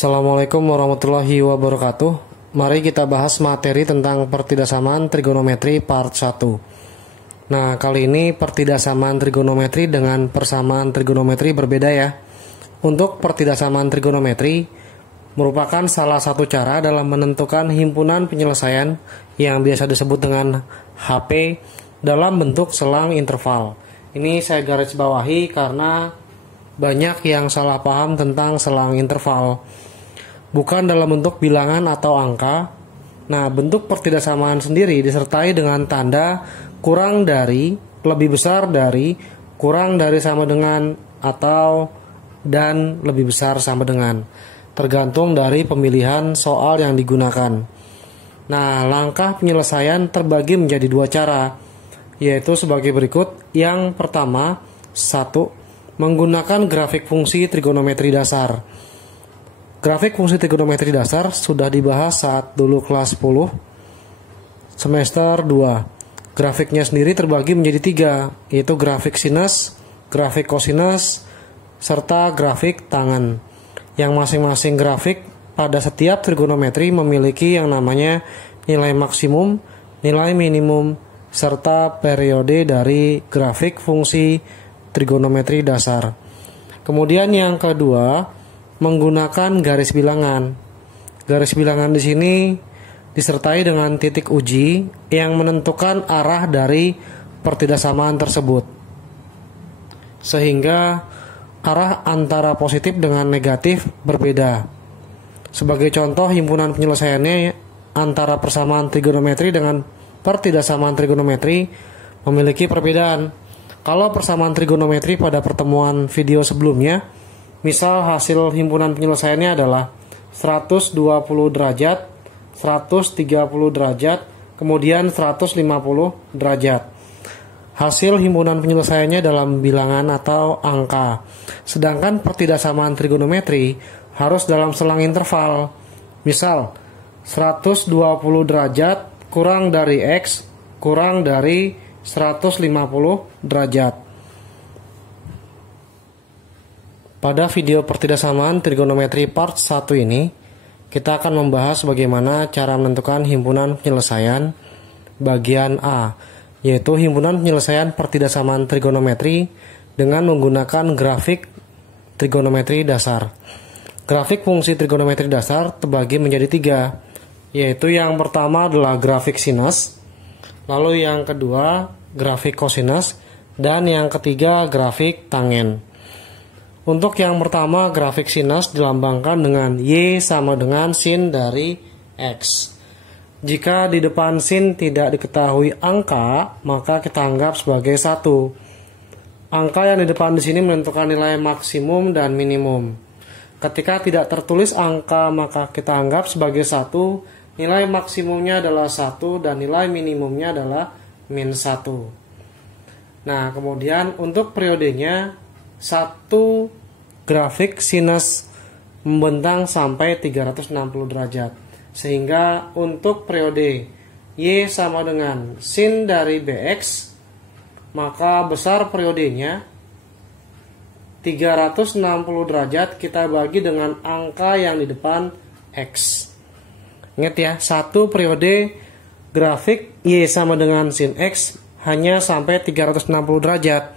Assalamualaikum warahmatullahi wabarakatuh. Mari kita bahas materi tentang pertidaksamaan trigonometri part 1. Nah, kali ini pertidaksamaan trigonometri dengan persamaan trigonometri berbeda ya. Untuk pertidaksamaan trigonometri merupakan salah satu cara dalam menentukan himpunan penyelesaian yang biasa disebut dengan HP dalam bentuk selang interval. Ini saya garis bawahi karena banyak yang salah paham tentang selang interval. Bukan dalam bentuk bilangan atau angka. Nah, bentuk pertidaksamaan sendiri disertai dengan tanda kurang dari, lebih besar dari, kurang dari sama dengan, atau dan lebih besar sama dengan, tergantung dari pemilihan soal yang digunakan. Nah, langkah penyelesaian terbagi menjadi dua cara, yaitu sebagai berikut. Yang pertama, 1. Menggunakan grafik fungsi trigonometri dasar. Grafik fungsi trigonometri dasar sudah dibahas saat dulu kelas 10 semester 2. Grafiknya sendiri terbagi menjadi 3, yaitu grafik sinus, grafik kosinus, serta grafik tangen. Yang masing-masing grafik pada setiap trigonometri memiliki yang namanya nilai maksimum, nilai minimum, serta periode dari grafik fungsi trigonometri dasar. Kemudian yang kedua, menggunakan garis bilangan. Garis bilangan di sini disertai dengan titik uji yang menentukan arah dari pertidaksamaan tersebut. Sehingga arah antara positif dengan negatif berbeda. Sebagai contoh, himpunan penyelesaiannya antara persamaan trigonometri dengan pertidaksamaan trigonometri memiliki perbedaan. Kalau persamaan trigonometri pada pertemuan video sebelumnya, misal hasil himpunan penyelesaiannya adalah 120 derajat, 130 derajat, kemudian 150 derajat. Hasil himpunan penyelesaiannya dalam bilangan atau angka. Sedangkan pertidaksamaan trigonometri harus dalam selang interval. Misal, 120 derajat kurang dari X kurang dari 150 derajat. Pada video pertidaksamaan trigonometri part 1 ini, kita akan membahas bagaimana cara menentukan himpunan penyelesaian bagian A, yaitu himpunan penyelesaian pertidaksamaan trigonometri dengan menggunakan grafik trigonometri dasar. Grafik fungsi trigonometri dasar terbagi menjadi 3, yaitu yang pertama adalah grafik sinus, lalu yang kedua grafik kosinus, dan yang ketiga grafik tangen. Untuk yang pertama, grafik sinus dilambangkan dengan Y sama dengan sin dari X. Jika di depan sin tidak diketahui angka, maka kita anggap sebagai 1. Angka yang di depan di sini menentukan nilai maksimum dan minimum. Ketika tidak tertulis angka, maka kita anggap sebagai 1. Nilai maksimumnya adalah 1 dan nilai minimumnya adalah min 1. Nah, kemudian untuk periodenya, satu grafik sinus membentang sampai 360 derajat. Sehingga untuk periode Y sama dengan sin dari BX, maka besar periodenya 360 derajat kita bagi dengan angka yang di depan X. Ingat ya, satu periode grafik Y sama dengan sin X hanya sampai 360 derajat.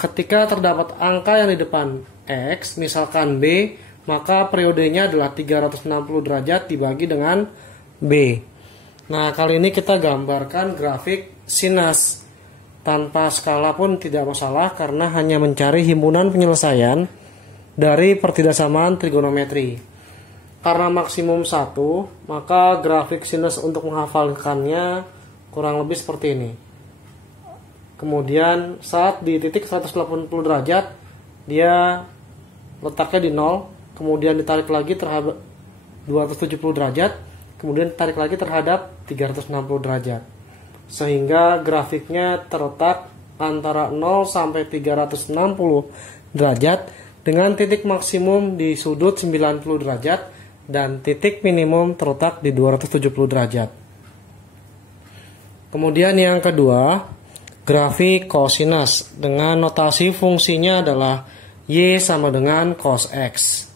Ketika terdapat angka yang di depan X, misalkan B, maka periodenya adalah 360 derajat dibagi dengan B. Nah, kali ini kita gambarkan grafik sinus. Tanpa skala pun tidak masalah karena hanya mencari himpunan penyelesaian dari pertidaksamaan trigonometri. Karena maksimum 1, maka grafik sinus untuk menghafalkannya kurang lebih seperti ini. Kemudian saat di titik 180 derajat, dia letaknya di 0, kemudian ditarik lagi terhadap 270 derajat, kemudian ditarik lagi terhadap 360 derajat. Sehingga grafiknya terletak antara 0 sampai 360 derajat dengan titik maksimum di sudut 90 derajat dan titik minimum terletak di 270 derajat. Kemudian yang kedua, grafik kosinus dengan notasi fungsinya adalah Y sama dengan cos X.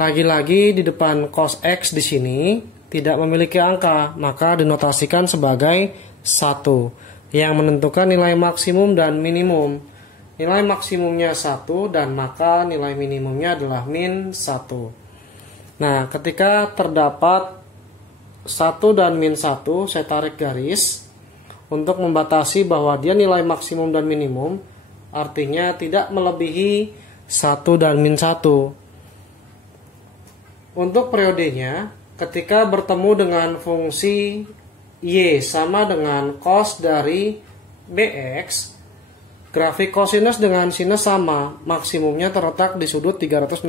Lagi-lagi di depan cos X di sini tidak memiliki angka, maka dinotasikan sebagai 1 yang menentukan nilai maksimum dan minimum. Nilai maksimumnya 1 dan maka nilai minimumnya adalah min 1. Nah, ketika terdapat 1 dan min 1, saya tarik garis untuk membatasi bahwa dia nilai maksimum dan minimum, artinya tidak melebihi 1 dan min 1. Untuk periodenya, ketika bertemu dengan fungsi Y sama dengan cos dari BX, grafik kosinus dengan sinus sama, maksimumnya terletak di sudut 360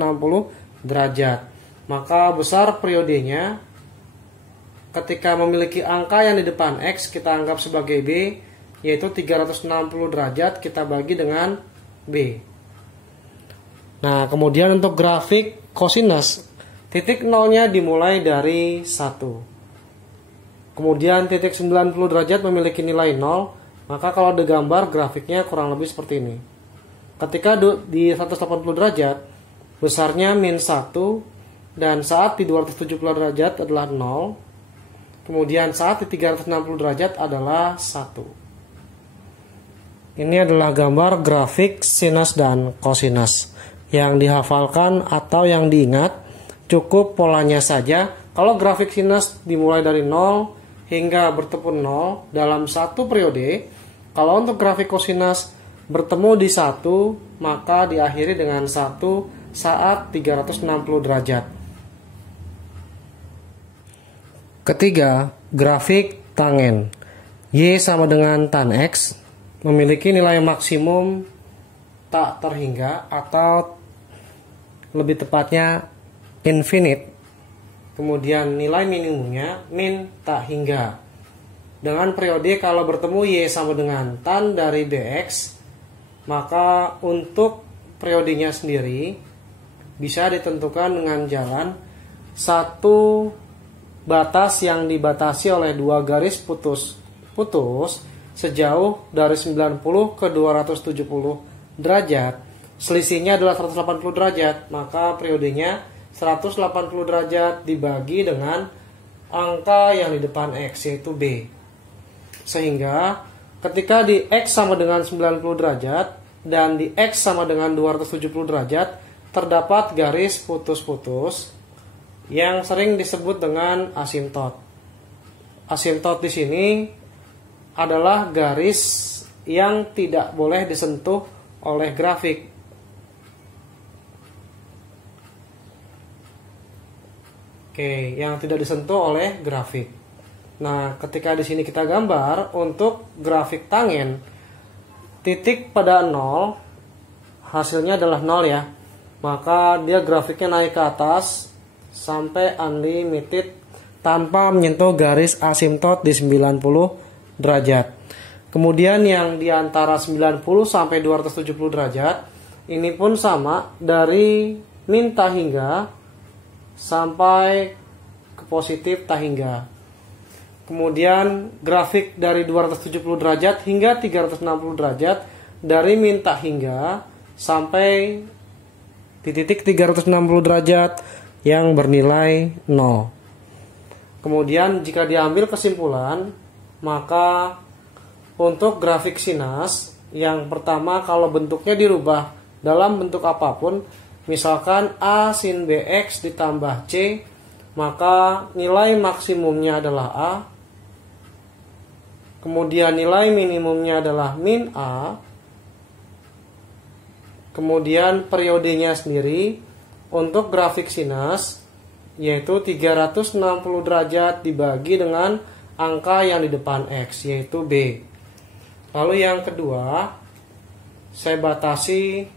derajat. Maka besar periodenya, ketika memiliki angka yang di depan X, kita anggap sebagai B, yaitu 360 derajat, kita bagi dengan B. Nah, kemudian untuk grafik kosinus, titik nolnya dimulai dari 1. Kemudian titik 90 derajat memiliki nilai 0. Maka kalau digambar grafiknya kurang lebih seperti ini. Ketika di 180 derajat besarnya min 1. Dan saat di 270 derajat adalah 0. Kemudian saat di 360 derajat adalah 1. Ini adalah gambar grafik sinus dan kosinus. Yang dihafalkan atau yang diingat cukup polanya saja. Kalau grafik sinus dimulai dari 0 hingga bertemu 0 dalam satu periode. Kalau untuk grafik kosinus bertemu di 1, maka diakhiri dengan 1 saat 360 derajat. Ketiga, grafik tangen. Y sama dengan tan X memiliki nilai maksimum tak terhingga atau lebih tepatnya infinite. Kemudian nilai minimumnya min tak hingga. Dengan periode kalau bertemu Y sama dengan tan dari BX, maka untuk periodenya sendiri bisa ditentukan dengan jalan satu batas yang dibatasi oleh dua garis putus sejauh dari 90 ke 270 derajat. Selisihnya adalah 180 derajat, maka periodenya 180 derajat dibagi dengan angka yang di depan X, yaitu B. Sehingga ketika di X sama dengan 90 derajat dan di X sama dengan 270 derajat terdapat garis putus-putus yang sering disebut dengan asimtot. Asimtot di sini adalah garis yang tidak boleh disentuh oleh grafik. Oke, yang tidak disentuh oleh grafik. Nah, ketika di sini kita gambar untuk grafik tangen, titik pada 0, hasilnya adalah 0 ya. Maka dia grafiknya naik ke atas sampai unlimited tanpa menyentuh garis asimtot di 90 derajat. Kemudian yang di antara 90 sampai 270 derajat, ini pun sama dari min tak hingga sampai ke positif tak hingga. Kemudian grafik dari 270 derajat hingga 360 derajat dari min tak hingga sampai di titik 360 derajat yang bernilai 0. Kemudian jika diambil kesimpulan, maka untuk grafik sinus yang pertama kalau bentuknya dirubah dalam bentuk apapun, misalkan A sin BX ditambah C, maka nilai maksimumnya adalah A. Kemudian nilai minimumnya adalah min A. Kemudian periodenya sendiri untuk grafik sinus yaitu 360 derajat dibagi dengan angka yang di depan X, yaitu B. Lalu yang kedua, saya batasi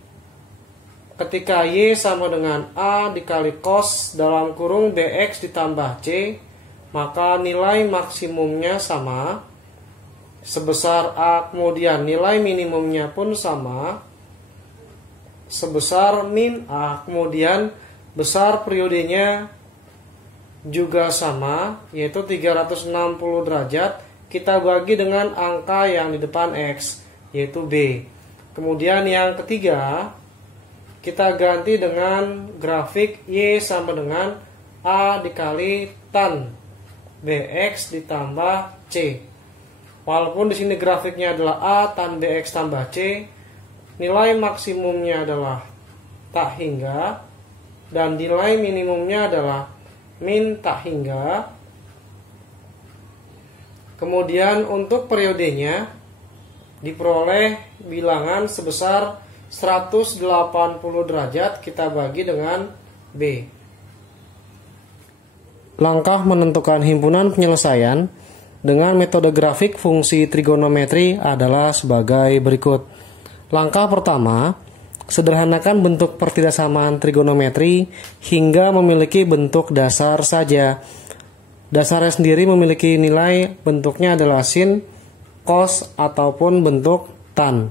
ketika Y sama dengan A dikali cos dalam kurung BX ditambah C, maka nilai maksimumnya sama sebesar A, kemudian nilai minimumnya pun sama sebesar min A, kemudian besar periodenya juga sama, yaitu 360 derajat kita bagi dengan angka yang di depan X, yaitu B. Kemudian yang ketiga, kita ganti dengan grafik Y sama dengan A dikali tan BX ditambah C. Walaupun di sini grafiknya adalah A tan BX tambah C, nilai maksimumnya adalah tak hingga dan nilai minimumnya adalah min tak hingga. Kemudian untuk periodenya diperoleh bilangan sebesar 180 derajat, kita bagi dengan B. Langkah menentukan himpunan penyelesaian dengan metode grafik fungsi trigonometri adalah sebagai berikut. Langkah pertama, sederhanakan bentuk pertidaksamaan trigonometri hingga memiliki bentuk dasar saja. Dasarnya sendiri memiliki nilai bentuknya adalah sin, cos, ataupun bentuk tan.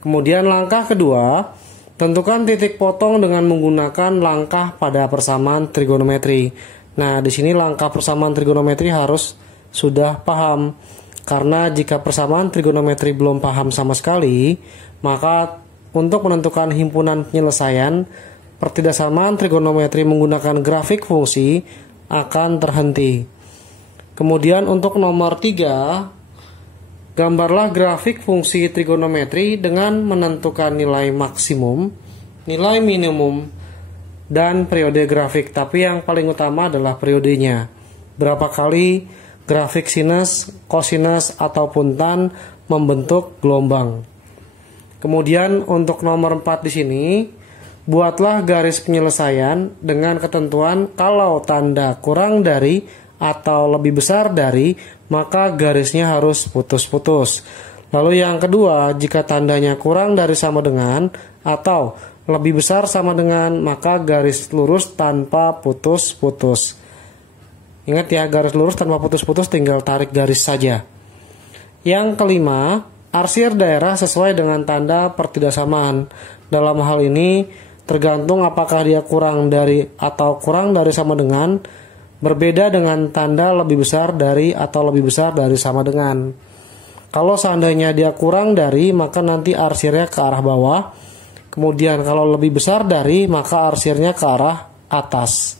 Kemudian langkah kedua, tentukan titik potong dengan menggunakan langkah pada persamaan trigonometri. Nah, di sini langkah persamaan trigonometri harus sudah paham. Karena jika persamaan trigonometri belum paham sama sekali, maka untuk menentukan himpunan penyelesaian, pertidaksamaan trigonometri menggunakan grafik fungsi akan terhenti. Kemudian untuk nomor 3, gambarlah grafik fungsi trigonometri dengan menentukan nilai maksimum, nilai minimum, dan periode grafik. Tapi yang paling utama adalah periodenya. Berapa kali grafik sinus, kosinus, ataupun tan membentuk gelombang. Kemudian untuk nomor 4 di sini, buatlah garis penyelesaian dengan ketentuan kalau tanda kurang dari atau lebih besar dari, maka garisnya harus putus-putus. Lalu yang kedua, jika tandanya kurang dari sama dengan atau lebih besar sama dengan, maka garis lurus tanpa putus-putus. Ingat ya, garis lurus tanpa putus-putus tinggal tarik garis saja. Yang kelima, arsir daerah sesuai dengan tanda pertidaksamaan. Dalam hal ini tergantung apakah dia kurang dari atau kurang dari sama dengan, berbeda dengan tanda lebih besar dari atau lebih besar dari sama dengan. Kalau seandainya dia kurang dari, maka nanti arsirnya ke arah bawah. Kemudian kalau lebih besar dari, maka arsirnya ke arah atas.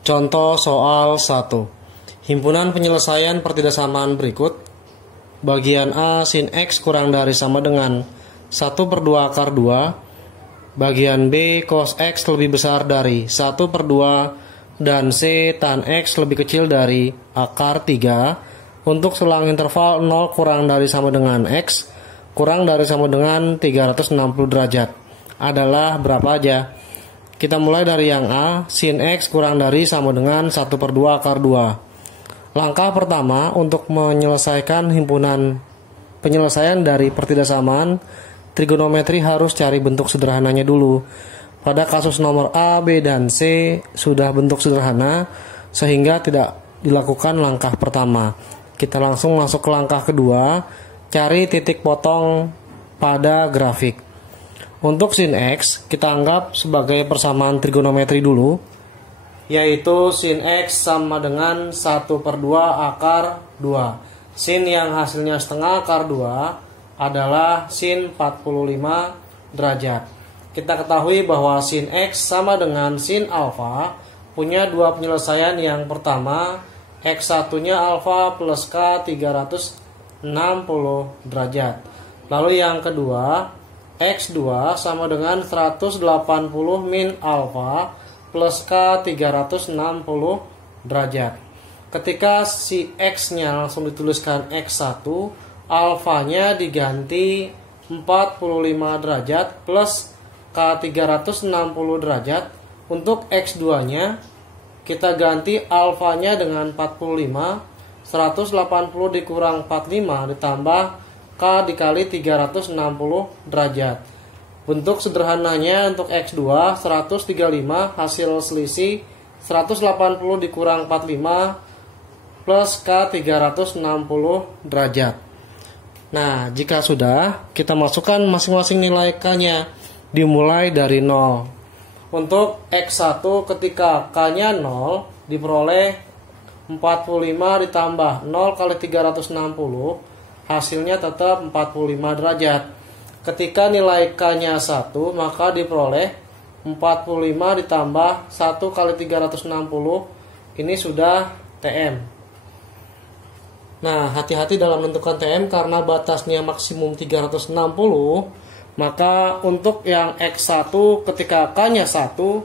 Contoh soal 1. Himpunan penyelesaian pertidaksamaan berikut. Bagian A sin X kurang dari sama dengan 1/2 akar 2. Bagian B cos X lebih besar dari 1/2 dan C tan X lebih kecil dari akar 3 untuk selang interval 0 kurang dari sama dengan X kurang dari sama dengan 360 derajat adalah berapa aja? Kita mulai dari yang A, sin X kurang dari sama dengan 1/2 akar 2. Langkah pertama untuk menyelesaikan himpunan penyelesaian dari pertidaksamaan trigonometri harus cari bentuk sederhananya dulu. Pada kasus nomor A, B, dan C sudah bentuk sederhana sehingga tidak dilakukan langkah pertama. Kita langsung masuk ke langkah kedua, cari titik potong pada grafik. Untuk sin X kita anggap sebagai persamaan trigonometri dulu, yaitu sin X sama dengan 1/2 akar 2. Sin yang hasilnya setengah akar 2 adalah sin 45 derajat. Kita ketahui bahwa sin X sama dengan sin alfa punya dua penyelesaian. Yang pertama, X1-nya alfa plus K 360 derajat. Lalu yang kedua, X2 sama dengan 180 min alfa plus K 360 derajat. Ketika si X-nya langsung dituliskan X1, alfanya diganti 45 derajat plus K 360 derajat. Untuk X2-nya kita ganti alfanya dengan 45, 180 dikurang 45 ditambah K dikali 360 derajat. Bentuk sederhananya untuk X2 135 hasil selisih 180 dikurang 45 plus K 360 derajat. Nah, jika sudah, kita masukkan masing-masing nilai K-nya dimulai dari 0. Untuk X1 ketika K-nya 0 diperoleh 45 ditambah 0 kali 360, hasilnya tetap 45 derajat. Ketika nilai K-nya 1, maka diperoleh 45 ditambah 1 kali 360, ini sudah TM. Nah, hati-hati dalam menentukan TM karena batasnya maksimum 360, maka untuk yang X1 ketika K-nya 1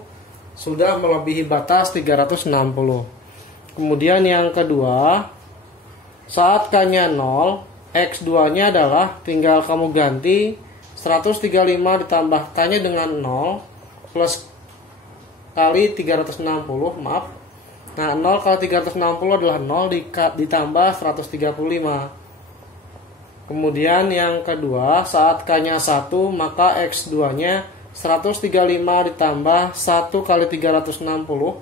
sudah melebihi batas 360. Kemudian yang kedua, saat K-nya 0, X2-nya adalah tinggal kamu ganti 135 ditambah K-nya dengan 0 plus kali 360, maaf. Nah, 0 kali 360 adalah 0 ditambah 135. Kemudian yang kedua, saat K-nya 1, maka X2-nya 135 ditambah 1 kali 360.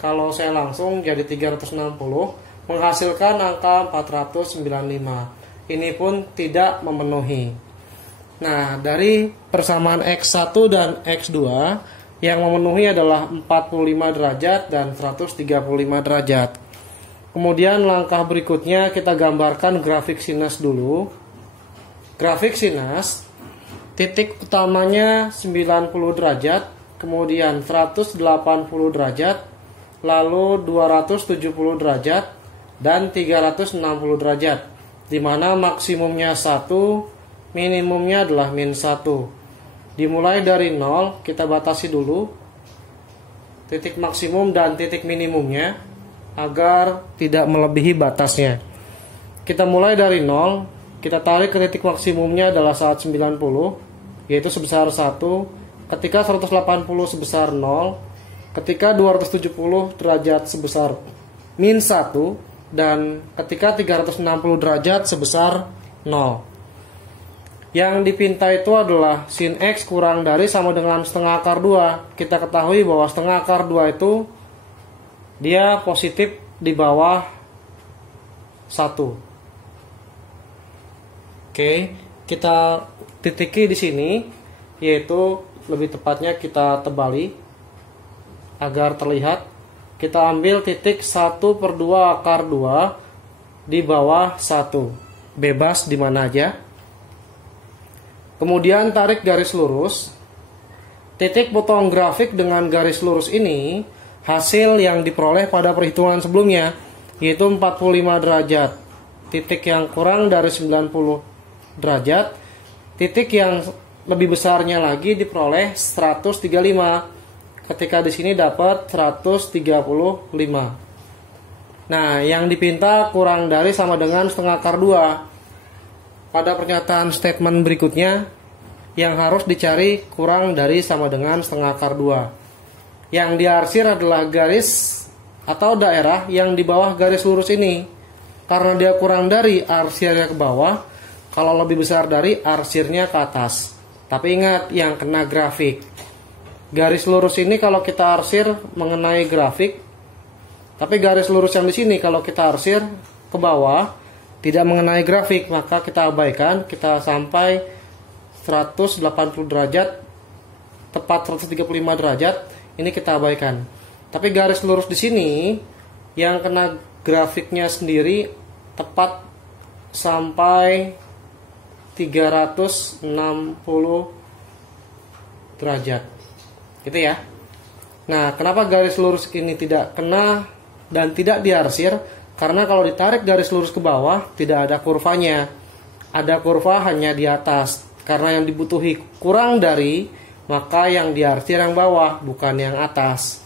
Kalau saya langsung jadi 360, menghasilkan angka 495. Ini pun tidak memenuhi. Nah, dari persamaan X1 dan X2 yang memenuhi adalah 45 derajat dan 135 derajat. Kemudian langkah berikutnya kita gambarkan grafik sinus dulu. Grafik sinus, titik utamanya 90 derajat, kemudian 180 derajat, lalu 270 derajat, dan 360 derajat, di mana maksimumnya 1, minimumnya adalah min 1. Dimulai dari 0, kita batasi dulu titik maksimum dan titik minimumnya agar tidak melebihi batasnya. Kita mulai dari 0, kita tarik ke titik maksimumnya adalah saat 90, yaitu sebesar 1, ketika 180 sebesar 0, ketika 270 derajat sebesar min 1, dan ketika 360 derajat sebesar 0. Yang dipinta itu adalah sin X kurang dari sama dengan setengah akar 2. Kita ketahui bahwa setengah akar 2 itu dia positif di bawah 1. Oke, kita titiki di sini, yaitu lebih tepatnya kita tebali agar terlihat. Kita ambil titik 1/2 akar 2 di bawah 1. Bebas di mana aja. Kemudian tarik garis lurus. Titik potong grafik dengan garis lurus ini hasil yang diperoleh pada perhitungan sebelumnya, yaitu 45 derajat. Titik yang kurang dari 90 derajat. Titik yang lebih besarnya lagi diperoleh 135. Ketika di sini dapat 135. Nah, yang dipinta kurang dari sama dengan setengah akar 2. Pada pernyataan statement berikutnya, yang harus dicari kurang dari sama dengan setengah akar 2. Yang diarsir adalah garis atau daerah yang di bawah garis lurus ini. Karena dia kurang dari, arsirnya ke bawah. Kalau lebih besar dari, arsirnya ke atas. Tapi ingat, yang kena grafik. Garis lurus ini kalau kita arsir mengenai grafik. Tapi garis lurus yang di sini kalau kita arsir ke bawah tidak mengenai grafik, maka kita abaikan, kita sampai 180 derajat, tepat 135 derajat, ini kita abaikan. Tapi garis lurus di sini yang kena grafiknya sendiri tepat sampai 360 derajat. Gitu ya. Nah, kenapa garis lurus ini tidak kena dan tidak diarsir? Karena kalau ditarik garis lurus ke bawah, tidak ada kurvanya. Ada kurva hanya di atas. Karena yang dibutuhi kurang dari, maka yang diarsir yang bawah, bukan yang atas.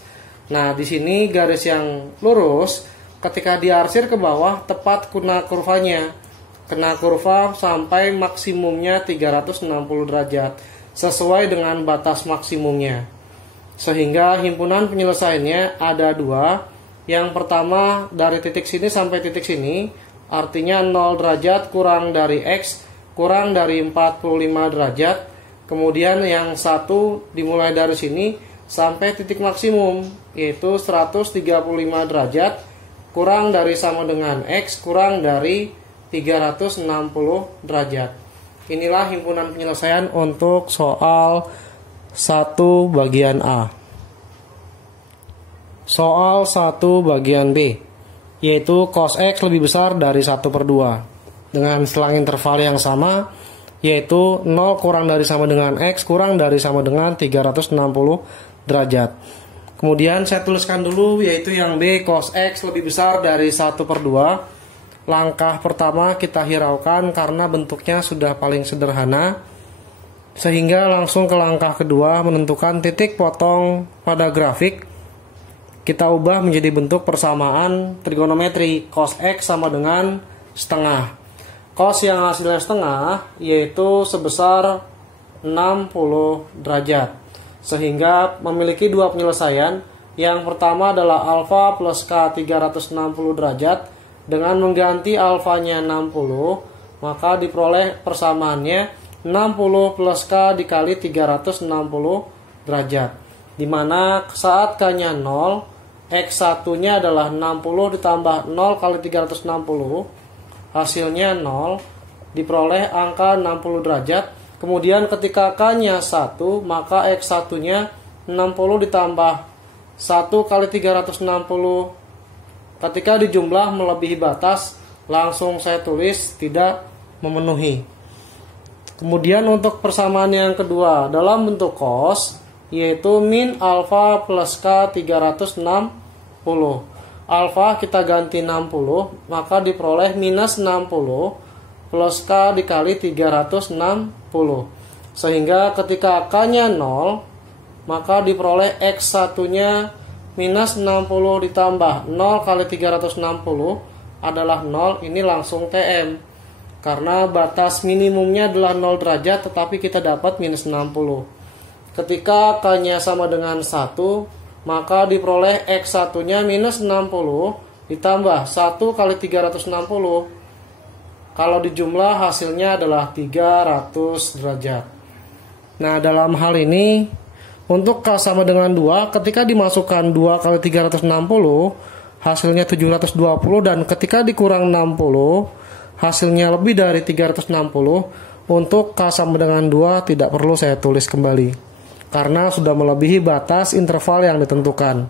Nah, di sini garis yang lurus, ketika diarsir ke bawah, tepat kena kurvanya. Kena kurva sampai maksimumnya 360 derajat, sesuai dengan batas maksimumnya. Sehingga himpunan penyelesaiannya ada 2. Yang pertama dari titik sini sampai titik sini, artinya 0 derajat kurang dari X kurang dari 45 derajat. Kemudian yang satu dimulai dari sini sampai titik maksimum, yaitu 135 derajat kurang dari sama dengan X kurang dari 360 derajat. Inilah himpunan penyelesaian untuk soal 1 bagian A. Soal 1 bagian B, yaitu cos X lebih besar dari 1/2. Dengan selang interval yang sama, yaitu 0 kurang dari sama dengan X kurang dari sama dengan 360 derajat. Kemudian saya tuliskan dulu yaitu yang B, cos X lebih besar dari 1/2. Langkah pertama kita hiraukan karena bentuknya sudah paling sederhana, sehingga langsung ke langkah kedua menentukan titik potong pada grafik. Kita ubah menjadi bentuk persamaan trigonometri. Cos X sama dengan setengah. Cos yang hasilnya setengah yaitu sebesar 60 derajat. Sehingga memiliki dua penyelesaian. Yang pertama adalah alfa plus K 360 derajat. Dengan mengganti alfanya 60, maka diperoleh persamaannya 60 plus K dikali 360 derajat. Dimana saat K-nya 0, X1-nya adalah 60 ditambah 0 kali 360, hasilnya 0, diperoleh angka 60 derajat. Kemudian ketika K-nya 1, maka X1-nya 60 ditambah 1 kali 360. Ketika dijumlah melebihi batas, langsung saya tulis tidak memenuhi. Kemudian untuk persamaan yang kedua dalam bentuk cos, yaitu min alfa plus K 360. Alfa kita ganti 60, maka diperoleh minus 60 plus K dikali 360. Sehingga ketika K-nya 0, maka diperoleh X1-nya minus 60 ditambah 0 kali 360 adalah 0. Ini langsung TM. Karena batas minimumnya adalah 0 derajat, tetapi kita dapat minus 60. Ketika K-nya sama dengan 1, maka diperoleh X1-nya minus 60 ditambah 1 kali 360. Kalau dijumlah hasilnya adalah 300 derajat. Nah, dalam hal ini untuk K sama dengan 2, ketika dimasukkan 2 kali 360, hasilnya 720, dan ketika dikurang 60, hasilnya lebih dari 360. Untuk K sama dengan 2 tidak perlu saya tulis kembali, karena sudah melebihi batas interval yang ditentukan.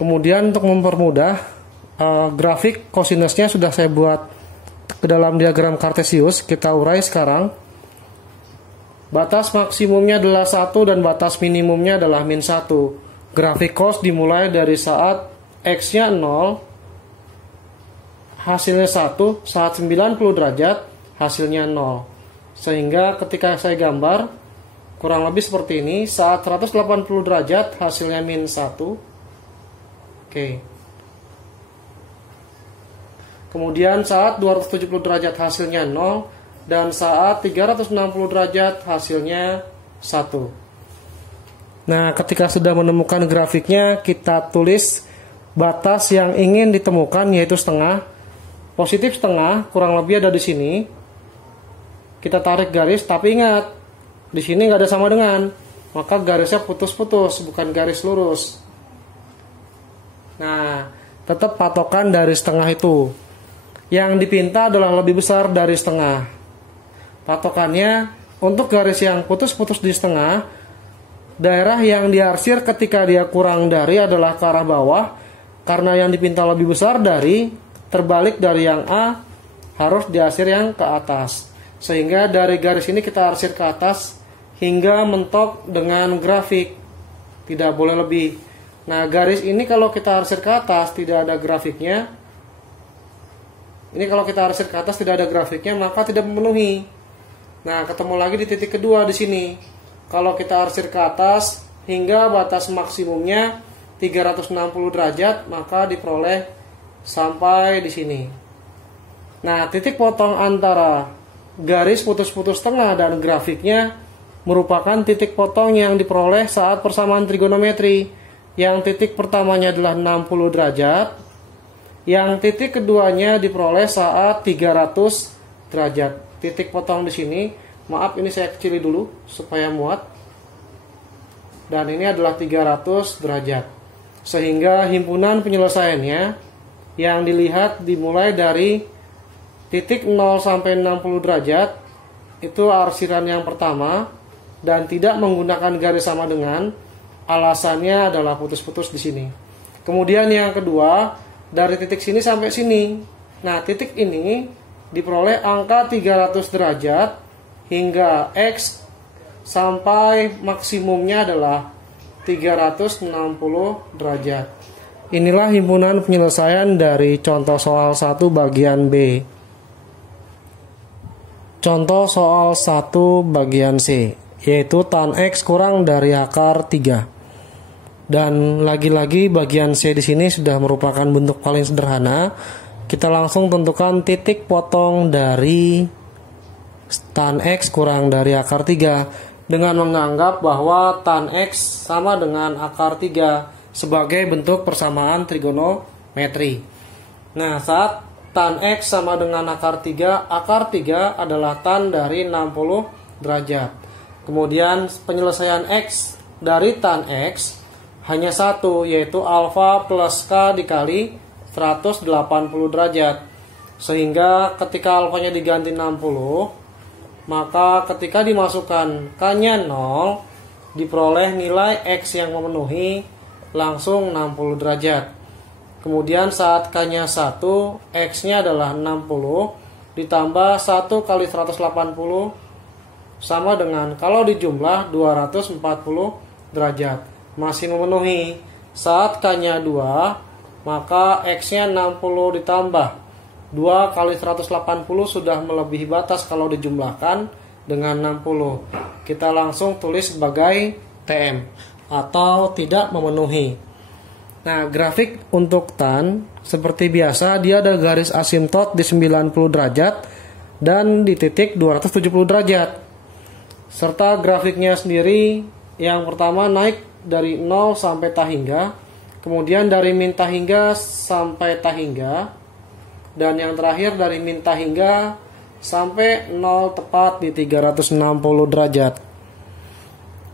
Kemudian untuk mempermudah, grafik kosinusnya sudah saya buat ke dalam diagram Kartesius. Kita urai sekarang. Batas maksimumnya adalah 1 dan batas minimumnya adalah min 1. Grafik cos dimulai dari saat X-nya 0, hasilnya 1, saat 90 derajat, hasilnya 0. Sehingga ketika saya gambar, kurang lebih seperti ini. Saat 180 derajat, hasilnya min 1. Oke. Kemudian saat 270 derajat, hasilnya 0. Dan saat 360 derajat hasilnya 1. Nah, ketika sudah menemukan grafiknya, kita tulis batas yang ingin ditemukan, yaitu setengah. Positif setengah kurang lebih ada di sini. Kita tarik garis, tapi ingat, di sini nggak ada sama dengan, maka garisnya putus-putus, bukan garis lurus. Nah, tetap patokan dari setengah itu. Yang dipinta adalah lebih besar dari setengah. Patokannya untuk garis yang putus-putus di setengah, daerah yang diarsir ketika dia kurang dari adalah ke arah bawah, karena yang dipinta lebih besar dari, terbalik dari yang A, harus diarsir yang ke atas. Sehingga dari garis ini kita arsir ke atas hingga mentok dengan grafik, tidak boleh lebih. Nah, garis ini kalau kita arsir ke atas tidak ada grafiknya. Ini kalau kita arsir ke atas tidak ada grafiknya, maka tidak memenuhi. Nah, ketemu lagi di titik kedua di sini. Kalau kita arsir ke atas hingga batas maksimumnya 360 derajat, maka diperoleh sampai di sini. Nah, titik potong antara garis putus-putus tengah dan grafiknya merupakan titik potong yang diperoleh saat persamaan trigonometri. Yang titik pertamanya adalah 60 derajat. Yang titik keduanya diperoleh saat 300 derajat. Titik potong di sini, maaf ini saya kecili dulu supaya muat. Dan ini adalah 300 derajat. Sehingga himpunan penyelesaiannya yang dilihat dimulai dari titik 0 sampai 60 derajat, itu arsiran yang pertama dan tidak menggunakan garis sama dengan. Alasannya adalah putus-putus di sini. Kemudian yang kedua, dari titik sini sampai sini. Nah, titik ini diperoleh angka 300 derajat hingga X sampai maksimumnya adalah 360 derajat. Inilah himpunan penyelesaian dari contoh soal 1 bagian B. Contoh soal 1 bagian C, yaitu tan X kurang dari akar 3. Dan lagi-lagi bagian C di sini sudah merupakan bentuk paling sederhana. Kita langsung tentukan titik potong dari tan X kurang dari akar 3 dengan menganggap bahwa tan X sama dengan akar 3 sebagai bentuk persamaan trigonometri. Nah, saat tan X sama dengan akar 3 adalah tan dari 60 derajat. Kemudian penyelesaian X dari tan X hanya satu, yaitu alfa plus K dikali 180 derajat. Sehingga ketika alfanya diganti 60, maka ketika dimasukkan K-nya 0, diperoleh nilai X yang memenuhi langsung 60 derajat. Kemudian saat K-nya 1, X-nya adalah 60 ditambah 1 kali 180 sama dengan, kalau dijumlah, 240 derajat. Masih memenuhi. Saat K-nya 2, maka X-nya 60 ditambah 2 kali 180 sudah melebihi batas kalau dijumlahkan dengan 60. Kita langsung tulis sebagai TM atau tidak memenuhi. Nah, grafik untuk tan seperti biasa, dia ada garis asimtot di 90 derajat dan di titik 270 derajat. Serta grafiknya sendiri, yang pertama naik dari 0 sampai tahingga, kemudian dari min tahingga sampai tahingga, dan yang terakhir dari min tahingga sampai 0 tepat di 360 derajat.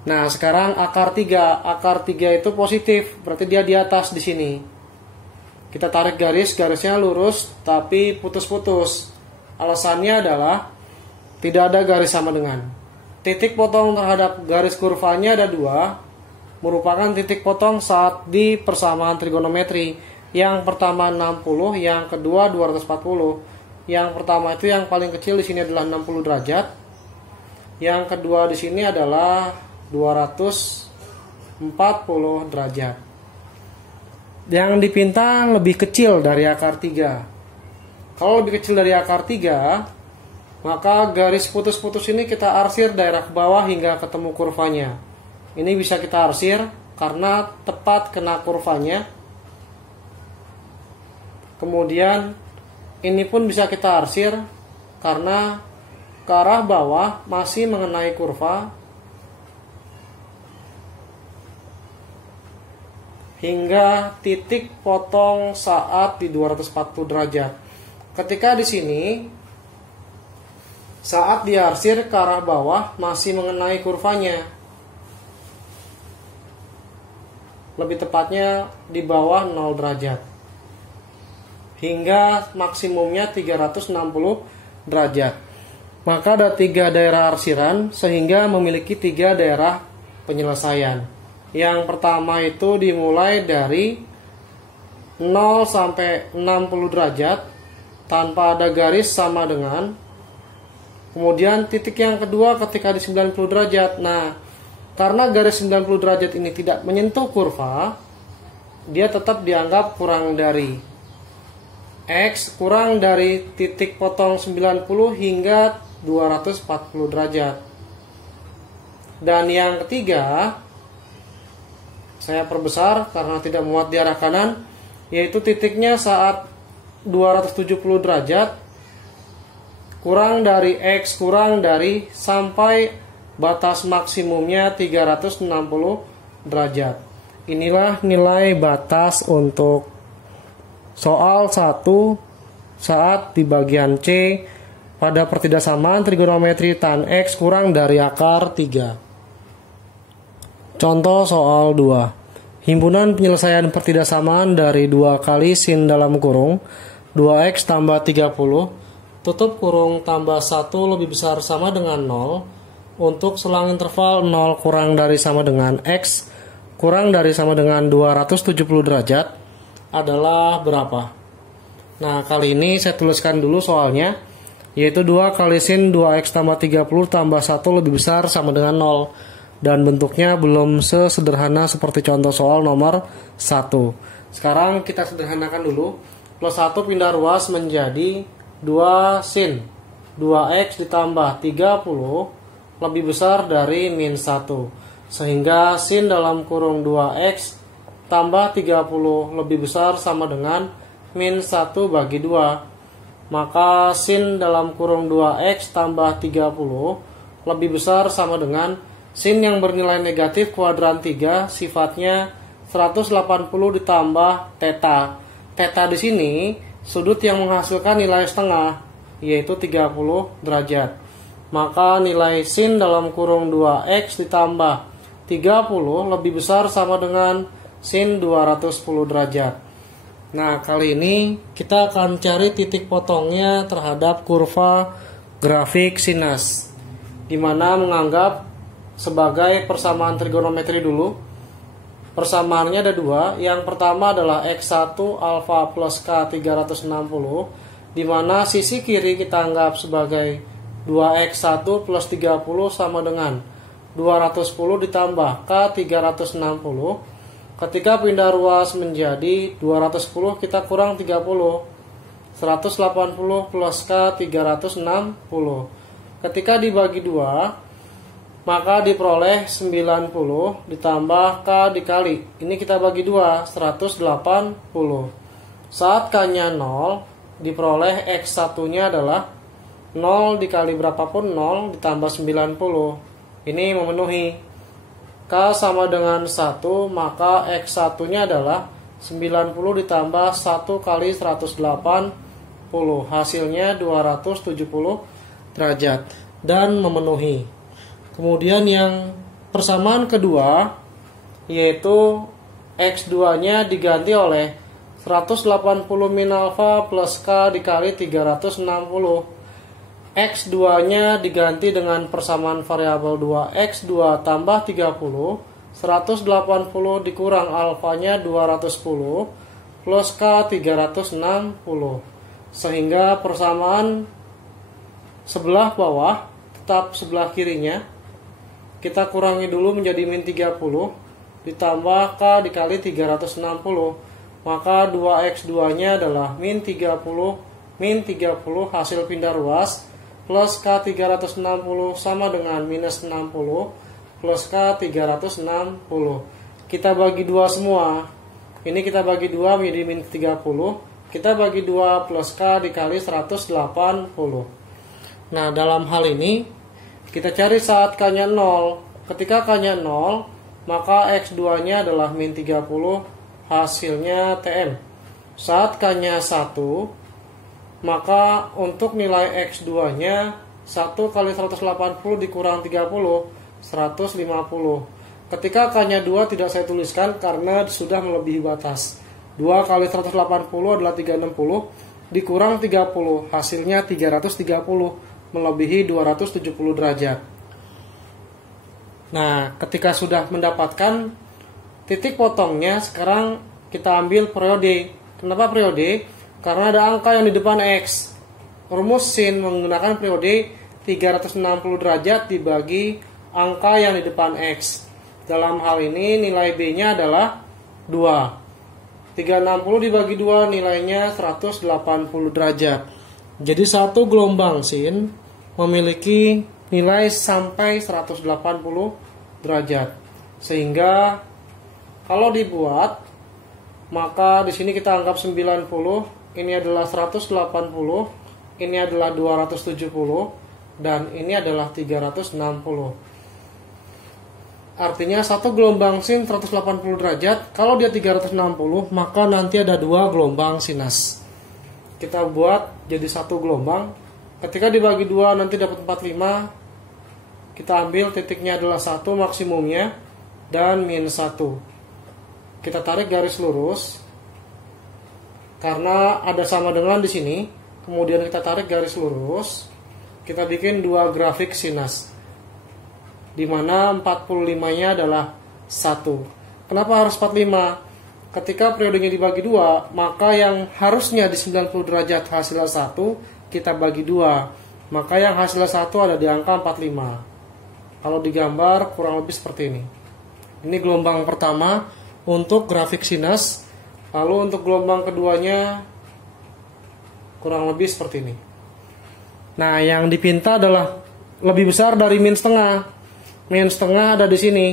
Nah, sekarang akar 3 itu positif, berarti dia di atas di sini. Kita tarik garisnya lurus tapi putus-putus. Alasannya adalah tidak ada garis sama dengan. Titik potong terhadap garis kurvanya ada 2, merupakan titik potong saat di persamaan trigonometri. Yang pertama 60, yang kedua 240. Yang pertama itu yang paling kecil di sini adalah 60 derajat. Yang kedua di sini adalah 240 derajat. Yang dipinta lebih kecil dari akar 3. Kalau lebih kecil dari akar 3, maka garis putus-putus ini kita arsir daerah ke bawah hingga ketemu kurvanya. Ini bisa kita arsir karena tepat kena kurvanya. Kemudian ini pun bisa kita arsir karena ke arah bawah masih mengenai kurva hingga titik potong saat di 240 derajat. Ketika di sini saat diarsir ke arah bawah masih mengenai kurvanya, lebih tepatnya di bawah 0 derajat, hingga maksimumnya 360 derajat. Maka ada 3 daerah arsiran sehingga memiliki 3 daerah penyelesaian. Yang pertama itu dimulai dari 0 sampai 60 derajat tanpa ada garis sama dengan. Kemudian titik yang kedua ketika di 90 derajat. Nah, karena garis 90 derajat ini tidak menyentuh kurva, dia tetap dianggap kurang dari X kurang dari titik potong 90 hingga 240 derajat. Dan yang ketiga, saya perbesar karena tidak muat di arah kanan, yaitu titiknya saat 270 derajat kurang dari X kurang dari sampai batas maksimumnya 360 derajat. Inilah nilai batas untuk soal 1 saat di bagian C pada pertidaksamaan trigonometri tan X kurang dari akar 3. Contoh soal 2. Himpunan penyelesaian pertidaksamaan dari 2 kali sin dalam kurung 2X tambah 30 tutup kurung tambah 1 lebih besar sama dengan 0 untuk selang interval 0 kurang dari sama dengan X kurang dari sama dengan 270 derajat adalah berapa? Nah, kali ini saya tuliskan dulu soalnya, yaitu 2 kali sin 2x tambah 30 tambah 1 lebih besar sama dengan 0. Dan bentuknya belum sesederhana seperti contoh soal nomor 1. Sekarang kita sederhanakan dulu. Plus 1 pindah ruas menjadi 2 sin 2x ditambah 30 lebih besar dari min 1. Sehingga sin dalam kurung 2x tambah 30 lebih besar sama dengan min 1 bagi 2. Maka sin dalam kurung 2x tambah 30 lebih besar sama dengan sin yang bernilai negatif kuadran 3 sifatnya 180 ditambah theta. Theta di sini sudut yang menghasilkan nilai setengah, yaitu 30 derajat. Maka nilai sin dalam kurung 2x ditambah 30 lebih besar sama dengan sin 210 derajat. Nah, kali ini kita akan cari titik potongnya terhadap kurva grafik sinus, di mana menganggap sebagai persamaan trigonometri dulu. Persamaannya ada dua. Yang pertama adalah x1 alfa plus k 360, di mana sisi kiri kita anggap sebagai 2x1 plus 30 sama dengan 210 ditambah k 360. Ketika pindah ruas menjadi 210 kita kurang 30. 180 plus k 360. Ketika dibagi 2 maka diperoleh 90 ditambah k dikali. Ini kita bagi 2, 180. Saat k-nya 0 diperoleh x1-nya adalah 0 dikali berapapun 0 ditambah 90. Ini memenuhi. K sama dengan 1, maka X1-nya adalah 90 ditambah 1 kali 180, hasilnya 270 derajat dan memenuhi. Kemudian yang persamaan kedua, yaitu X2-nya diganti oleh 180 min alfa plus K dikali 360. X2-nya diganti dengan persamaan variabel 2x2 tambah 30, 180 dikurang alfanya 210 plus k 360. Sehingga persamaan sebelah bawah tetap sebelah kirinya kita kurangi dulu menjadi min 30 ditambah k dikali 360. Maka 2x2-nya adalah min 30 hasil pindah ruas plus K 360 sama dengan minus 60 plus K 360. Kita bagi 2 semua. Ini kita bagi 2 menjadi min 30. Kita bagi 2 plus K dikali 180. Nah, dalam hal ini kita cari saat K-nya 0. Ketika K-nya 0, maka X2-nya adalah min 30, hasilnya TM. Saat K-nya 1, maka untuk nilai X2-nya 1 kali 180 dikurang 30, 150. Ketika K-nya 2 tidak saya tuliskan karena sudah melebihi batas. 2 kali 180 adalah 360 dikurang 30, hasilnya 330, melebihi 270 derajat. Nah, ketika sudah mendapatkan titik potongnya, sekarang kita ambil periode. Kenapa periode? Karena ada angka yang di depan X. Rumus sin menggunakan periode 360 derajat dibagi angka yang di depan X. Dalam hal ini nilai B-nya adalah 2. 360 dibagi 2 nilainya 180 derajat. Jadi satu gelombang sin memiliki nilai sampai 180 derajat. Sehingga kalau dibuat, maka di sini kita anggap 90. Ini adalah 180, ini adalah 270, dan ini adalah 360. Artinya satu gelombang sin 180 derajat, kalau dia 360, maka nanti ada 2 gelombang sinus. Kita buat jadi satu gelombang. Ketika dibagi 2 nanti dapat 45. Kita ambil titiknya adalah 1 maksimumnya dan min 1. Kita tarik garis lurus. Karena ada sama dengan di sini, kemudian kita tarik garis lurus, kita bikin 2 grafik sinus, di mana 45-nya adalah 1. Kenapa harus 45? Ketika periodenya dibagi 2, maka yang harusnya di 90 derajat hasilnya 1, kita bagi 2. maka yang hasilnya 1 ada di angka 45. Kalau digambar kurang lebih seperti ini. Ini gelombang pertama untuk grafik sinus. Lalu untuk gelombang keduanya kurang lebih seperti ini. Nah, yang dipinta adalah lebih besar dari min setengah. Min setengah ada di sini.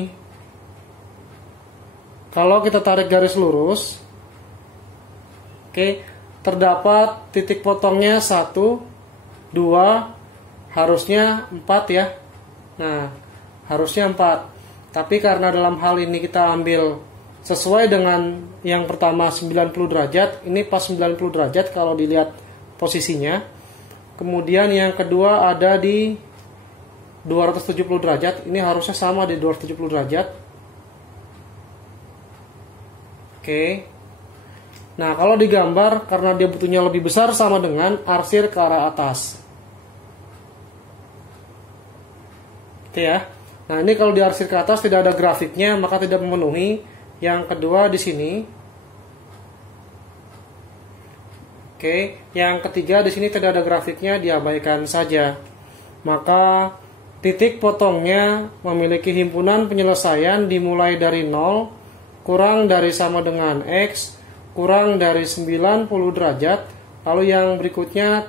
Kalau kita tarik garis lurus, oke, terdapat titik potongnya 1, 2, harusnya 4 ya. Nah, harusnya 4. Tapi karena dalam hal ini kita ambil sesuai dengan yang pertama 90 derajat, ini pas 90 derajat kalau dilihat posisinya. Kemudian yang kedua ada di 270 derajat, ini harusnya sama di 270 derajat. Oke. Nah, kalau digambar karena dia butuhnya lebih besar sama dengan arsir ke arah atas. Oke ya. Nah, ini kalau diarsir ke atas tidak ada grafiknya, maka tidak memenuhi. Yang kedua di sini. Oke, yang ketiga di sini tidak ada grafiknya, diabaikan saja. Maka titik potongnya memiliki himpunan penyelesaian dimulai dari 0 kurang dari sama dengan X kurang dari 90 derajat. Lalu yang berikutnya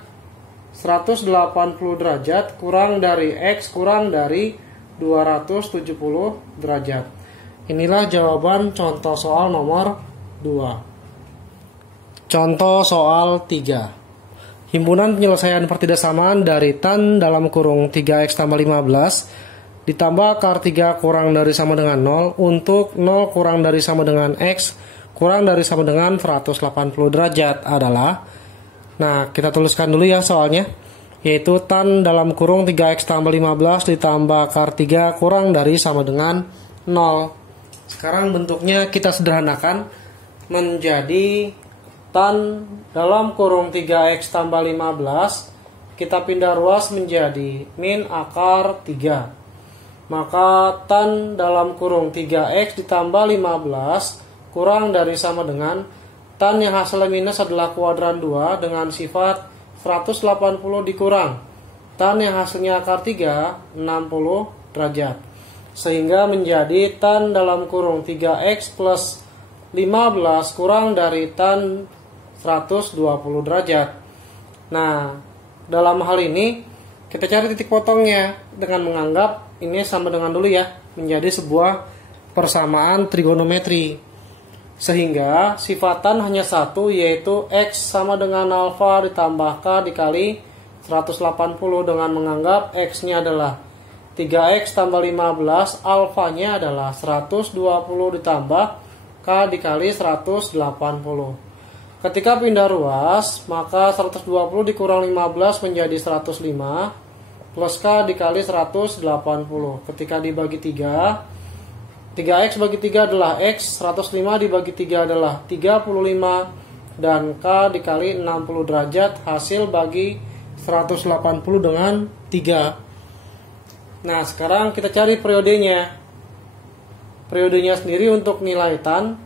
180 derajat kurang dari X kurang dari 270 derajat. Inilah jawaban contoh soal nomor 2. Contoh soal 3. Himpunan penyelesaian pertidaksamaan dari tan dalam kurung 3x tambah 15 ditambah akar 3 kurang dari sama dengan 0 untuk 0 kurang dari sama dengan X kurang dari sama dengan 180 derajat adalah. Nah, kita tuliskan dulu ya soalnya, yaitu tan dalam kurung 3x tambah 15 ditambah akar 3 kurang dari sama dengan 0. Sekarang bentuknya kita sederhanakan menjadi tan dalam kurung 3x tambah 15, kita pindah ruas menjadi min akar 3. Maka tan dalam kurung 3x ditambah 15 kurang dari sama dengan tan yang hasilnya minus adalah kuadran 2 dengan sifat 180 dikurang tan yang hasilnya akar 3 60 derajat. Sehingga menjadi tan dalam kurung 3x plus 15 kurang dari tan 120 derajat. Nah, dalam hal ini kita cari titik potongnya dengan menganggap ini sama dengan dulu ya, menjadi sebuah persamaan trigonometri. Sehingga sifatan hanya satu, yaitu X sama dengan alfa ditambah K dikali 180 dengan menganggap X-nya adalah 3X tambah 15, alfanya adalah 120 ditambah K dikali 180. Ketika pindah ruas, maka 120 dikurang 15 menjadi 105 plus K dikali 180. Ketika dibagi 3, 3X bagi 3 adalah X, 105 dibagi 3 adalah 35, dan K dikali 60 derajat, hasil bagi 180 dengan 3. Nah, sekarang kita cari periodenya. Periodenya sendiri untuk nilai tan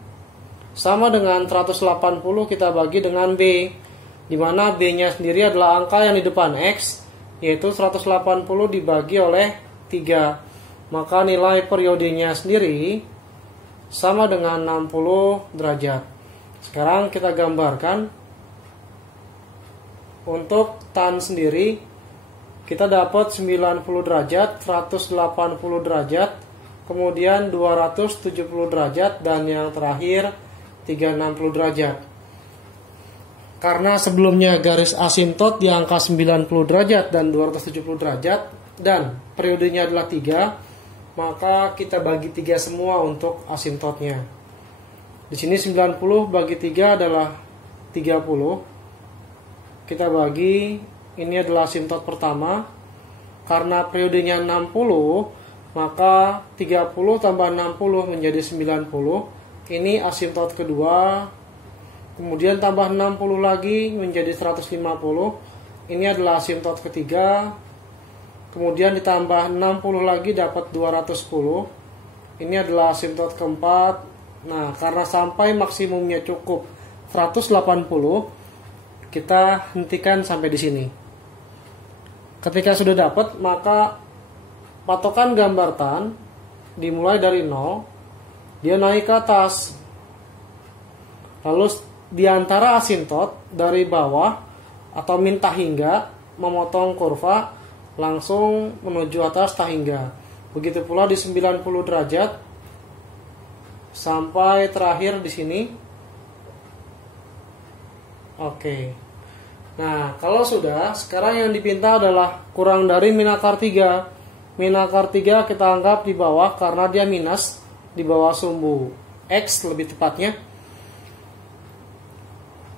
sama dengan 180 kita bagi dengan B, di mana B-nya sendiri adalah angka yang di depan X, yaitu 180 dibagi oleh 3. Maka nilai periodenya sendiri sama dengan 60 derajat. Sekarang kita gambarkan. Untuk tan sendiri kita dapat 90 derajat, 180 derajat, kemudian 270 derajat, dan yang terakhir 360 derajat. Karena sebelumnya garis asimtot di angka 90 derajat dan 270 derajat dan periodenya adalah 3, maka kita bagi 3 semua untuk asimtotnya. Di sini 90 bagi 3 adalah 30. Kita bagi, ini adalah asimtot pertama. Karena periodenya 60, maka 30 tambah 60 menjadi 90. Ini asimtot kedua. Kemudian tambah 60 lagi menjadi 150. Ini adalah asimtot ketiga. Kemudian ditambah 60 lagi dapat 210. Ini adalah asimtot keempat. Nah, karena sampai maksimumnya cukup 180, kita hentikan sampai di sini. Ketika sudah dapat, maka patokan gambar tan dimulai dari 0, dia naik ke atas. Lalu di antara asintot dari bawah atau min tak hingga memotong kurva langsung menuju atas tak hingga. Begitu pula di 90 derajat sampai terakhir di sini. Oke. Nah, kalau sudah, sekarang yang dipinta adalah kurang dari min akar 3. Min akar 3 kita anggap di bawah karena dia minus di bawah sumbu X lebih tepatnya.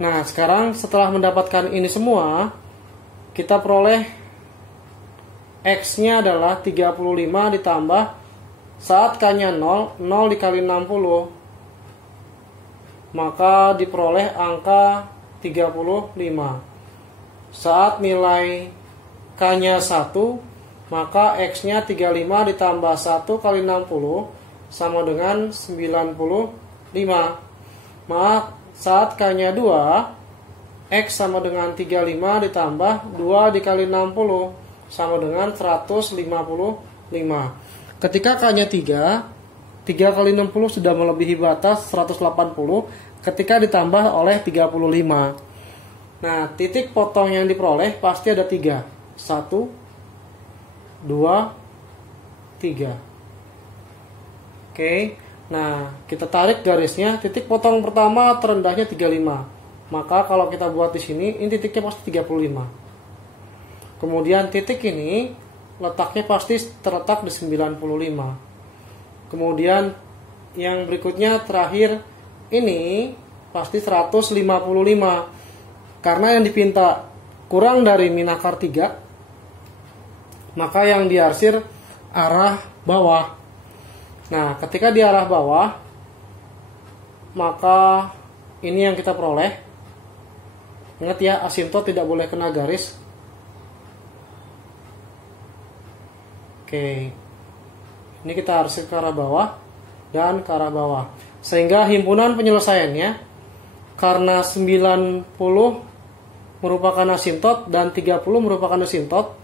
Nah, sekarang setelah mendapatkan ini semua, kita peroleh X-nya adalah 35 ditambah saat K-nya 0, 0 dikali 60, maka diperoleh angka 35. Saat nilai K-nya 1, maka X-nya 35 ditambah 1 kali 60 sama dengan 95. Maka saat K-nya 2, X sama dengan 35 ditambah 2 dikali 60 sama dengan 155. Ketika K-nya 3 kali 60 sudah melebihi batas 180 ketika ditambah oleh 35. Nah, titik potong yang diperoleh pasti ada 3. 1, 2, 3. Oke. Nah, kita tarik garisnya. Titik potong pertama terendahnya 35. Maka kalau kita buat di sini, ini titiknya pasti 35. Kemudian titik ini letaknya pasti terletak di 95. Kemudian yang berikutnya terakhir ini pasti 155. Karena yang dipinta kurang dari min akar 3, maka yang diarsir arah bawah. Nah, ketika di arah bawah, maka ini yang kita peroleh. Ingat ya, asintot tidak boleh kena garis. Oke. Ini kita arsir ke arah bawah dan ke arah bawah. Sehingga himpunan penyelesaiannya, karena 90 merupakan asintot dan 30 merupakan asintot,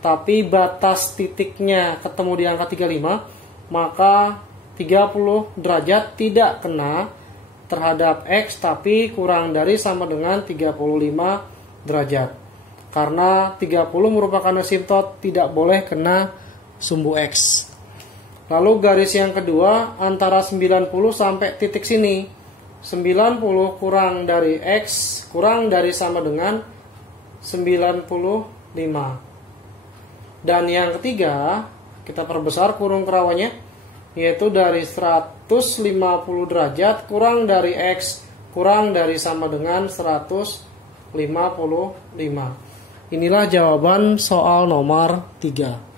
tapi batas titiknya ketemu di angka 35, maka 30 derajat tidak kena terhadap X, tapi kurang dari sama dengan 35 derajat. Karena 30 merupakan asintot, tidak boleh kena sumbu X. Lalu garis yang kedua antara 90 sampai titik sini. 90 kurang dari X kurang dari sama dengan 95. Dan yang ketiga, kita perbesar kurung kerawannya, yaitu dari 150 derajat kurang dari X kurang dari sama dengan 155. Inilah jawaban soal nomor 3.